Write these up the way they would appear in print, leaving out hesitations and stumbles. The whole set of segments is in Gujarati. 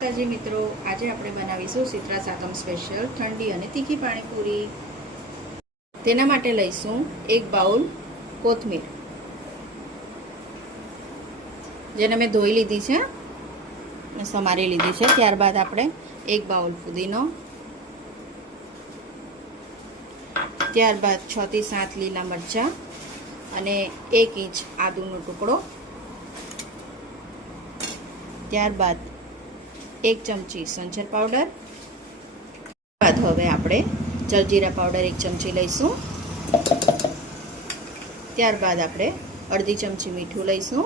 जी मित्रों, आज આપણે બનાવીશું શીતળા સાતમ સ્પેશિયલ ઠંડી અને તીખી પાણીપુરી। તેના માટે લઈશું એક બાઉલ કોથમીર, જેને મેં ધોઈ લીધી છે અને સમારી લીધી છે। ત્યારબાદ આપણે એક બાઉલ ફુદીનો, ત્યારબાદ 6 થી 7 લીલા મરચાં અને 1 ઇંચ આદુનો ટુકડો, ત્યારબાદ 1 ચમચી સંચર પાવડર। બાદ હવે આપણે જલજીરા પાવડર 1 ચમચી લઈશું। ત્યારબાદ આપણે અડધી ચમચી મીઠું લઈશું।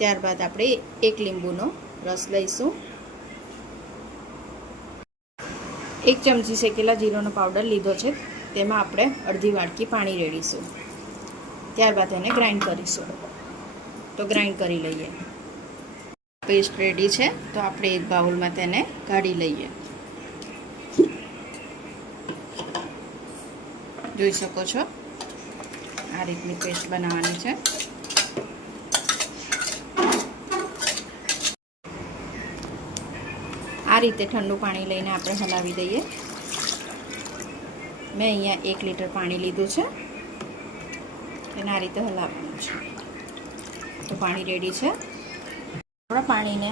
ત્યારબાદ આપણે 1 લીંબુનો રસ લઈશું। 1 ચમચી શેકેલા જીરાનો પાવડર લીધો છે, તેમાં આપણે અડધી વાટકી પાણી રેડીશું। ત્યારબાદ એને ગ્રાઇન્ડ કરીશું। તો ગ્રાઇન્ડ કરી લઈએ। પેસ્ટ રેડી છે, તો આપણે એક બાઉલમાં તેને કાઢી લઈએ। જોઈ શકો છો, આ રીતની પેસ્ટ બનાવવાની છે। આ રીતે ઠંડુ પાણી લઈને આપણે હલાવી દઈએ। મેં અહીંયા 1 લીટર પાણી લીધું છે, તેને આ રીતે હલાવવાનું છે। તો પાણી રેડી છે। થોડા પાણીને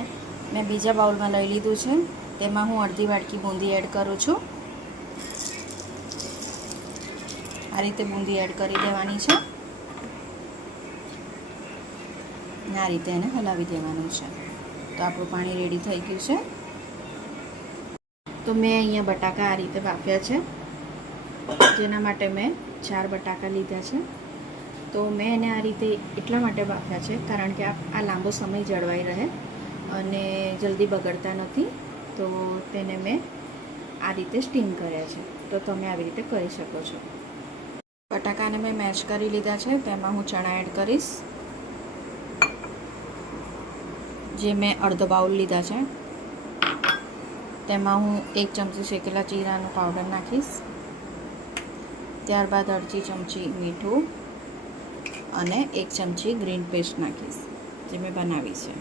મેં બીજા બાઉલમાં લઈ લીધું છે, તેમાં હું અડધી વાટકી બૂંદી એડ કરું છું। આ રીતે બૂંદી એડ કરી દેવાની છે અને આ રીતે એને હલાવી દેવાનું છે। તો આપણું પાણી રેડી થઈ ગયું છે। તો મેં અહીંયા બટાકા આ રીતે બાફ્યા છે, જેના માટે મેં 4 બટાકા લીધા છે। તો મેં એને આ રીતે એટલા માટે બાફ્યા છે કારણ કે આ લાંબો સમય જળવાઈ રહે અને જલ્દી બગડતા નથી। તો તેને મેં આ રીતે સ્ટીમ કર્યા છે। તો તમે આવી રીતે કરી શકો છો। બટાકાને મેં મેશ કરી લીધા છે, તેમાં હું ચણા એડ કરીશ, જે મેં અડધો બાઉલ લીધા છે। તેમાં હું 1 ચમચી શેકેલા જીરાનો પાવડર નાખીશ। ત્યારબાદ અડધી ચમચી મીઠું અને 1 ચમચી ગ્રીન પેસ્ટ નાખીશ, જે મેં બનાવી છે।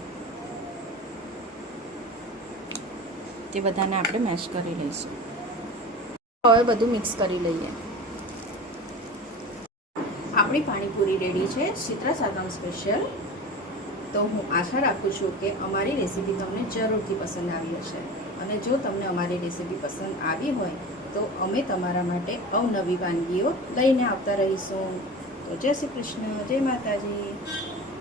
તે બધાને આપણે મેશ કરી લઈશું। હવે બધું મિક્સ કરી લઈએ। આપણી પાણીપુરી રેડી છે, શીતળા સાતમ સ્પેશિયલ। તો હું આશા રાખું છું કે અમારી રેસીપી તમને જરૂરથી પસંદ આવી હશે, અને જો તમને અમારી રેસીપી પસંદ આવી હોય તો અમે તમારા માટે અવનવી વાનગીઓ લઈને આવતા રહીશું। તો જય શ્રી કૃષ્ણ, જય માતાજી।